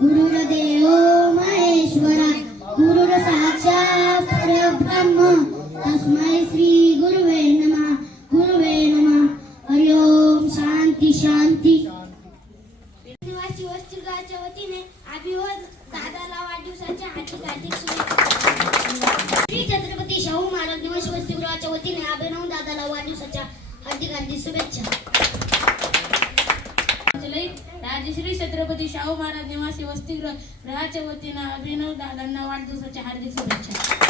गुरुर्देवो महेश्वरा गुरुर साक्षात् परब्रह्म तस्मै श्री गुरुवे नमः हरि ओम शांती शांती. निवासी वसतिगृहाच्या वतीने अभिवादन दादाला वाढदिवसाच्या हार्दिक शुभेच्छा. श्री छत्रपती शाहू महाराज निवासी वसतिगृहाच्या वतीने अभिनव दादाला वाढदिवसाच्या हार्दिक शुभेच्छा. राजश्री छत्रपती शाहू महाराज निवासी वसतिगृहाच्या वतीने अभिनव दादांना वाढदिवसाच्या हार्दिक शुभेच्छा.